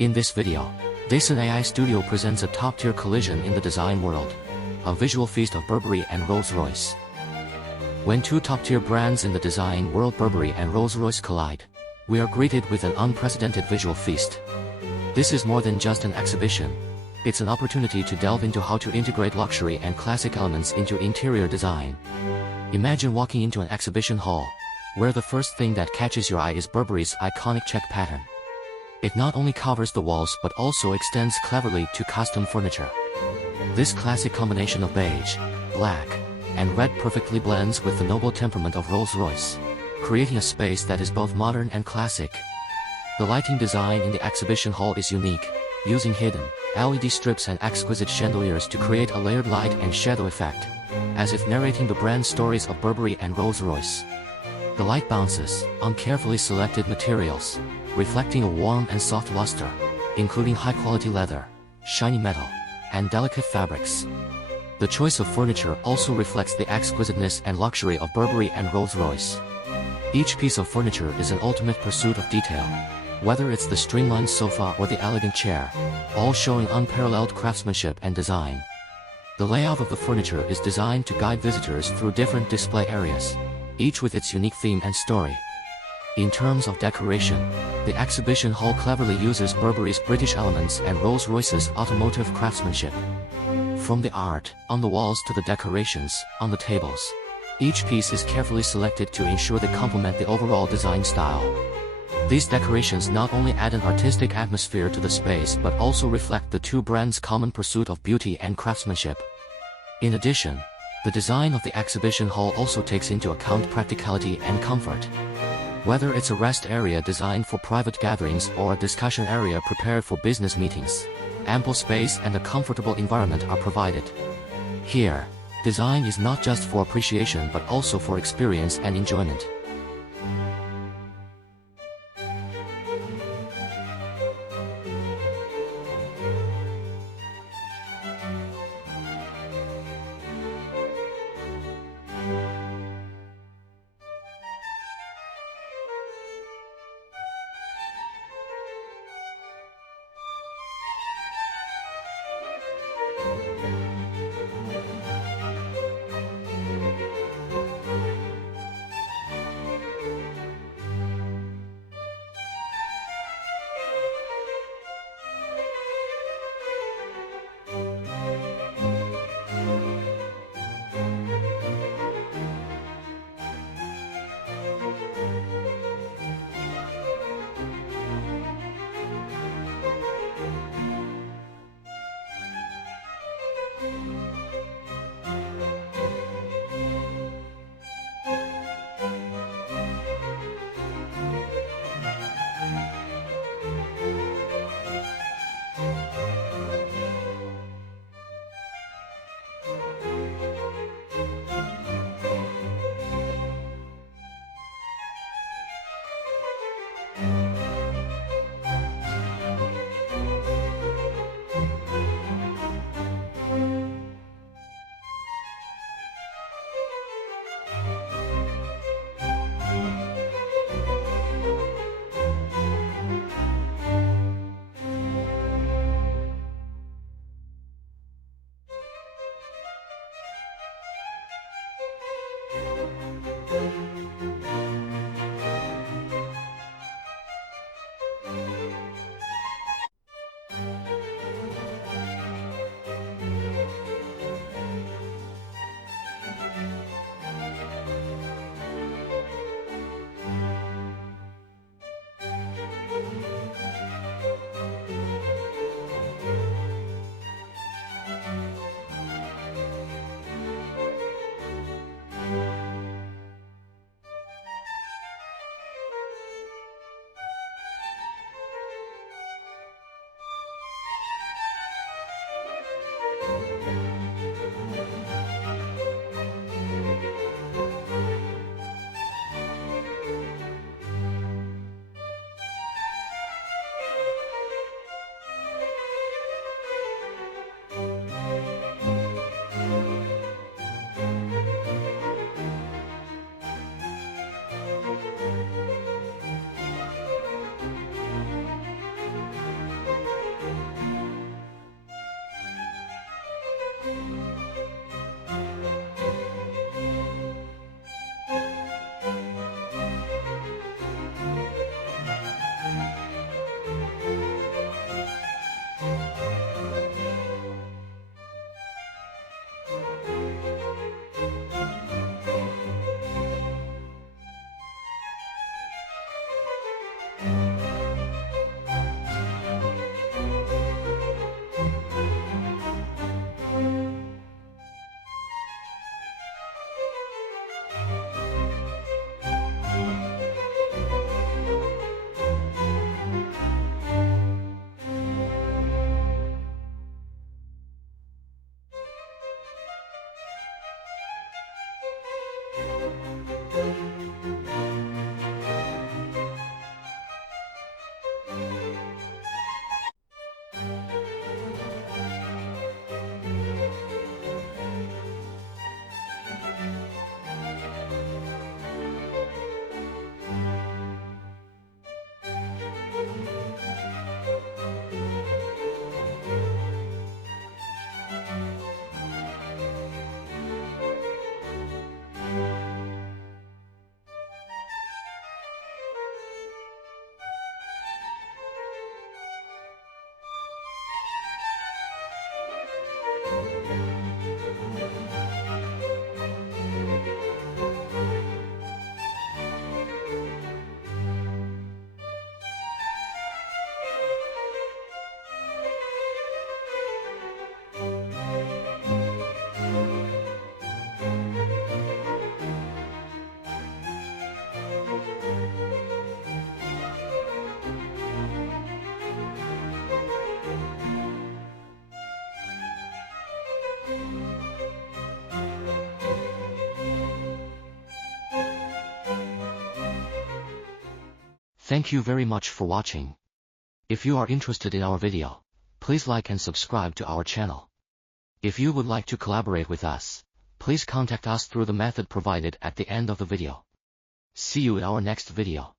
In this video, Dyson AI Studio presents a top-tier collision in the design world, a visual feast of Burberry and Rolls-Royce. When two top-tier brands in the design world, Burberry and Rolls-Royce, collide, we are greeted with an unprecedented visual feast. This is more than just an exhibition. It's an opportunity to delve into how to integrate luxury and classic elements into interior design. Imagine walking into an exhibition hall, where the first thing that catches your eye is Burberry's iconic check pattern. It not only covers the walls but also extends cleverly to custom furniture. This classic combination of beige, black, and red perfectly blends with the noble temperament of Rolls-Royce, creating a space that is both modern and classic. The lighting design in the exhibition hall is unique, using hidden LED strips and exquisite chandeliers to create a layered light and shadow effect, as if narrating the brand stories of Burberry and Rolls-Royce. The light bounces on carefully selected materials, reflecting a warm and soft luster, including high-quality leather, shiny metal, and delicate fabrics. The choice of furniture also reflects the exquisiteness and luxury of Burberry and Rolls-Royce. Each piece of furniture is an ultimate pursuit of detail, whether it's the streamlined sofa or the elegant chair, all showing unparalleled craftsmanship and design. The layout of the furniture is designed to guide visitors through different display areas, each with its unique theme and story. In terms of decoration, the exhibition hall cleverly uses Burberry's British elements and Rolls-Royce's automotive craftsmanship. From the art on the walls to the decorations on the tables, each piece is carefully selected to ensure they complement the overall design style. These decorations not only add an artistic atmosphere to the space but also reflect the two brands' common pursuit of beauty and craftsmanship. In addition, the design of the exhibition hall also takes into account practicality and comfort. Whether it's a rest area designed for private gatherings or a discussion area prepared for business meetings, ample space and a comfortable environment are provided. Here, design is not just for appreciation but also for experience and enjoyment. Thank you very much for watching. If you are interested in our video, please like and subscribe to our channel. If you would like to collaborate with us, please contact us through the method provided at the end of the video. See you in our next video.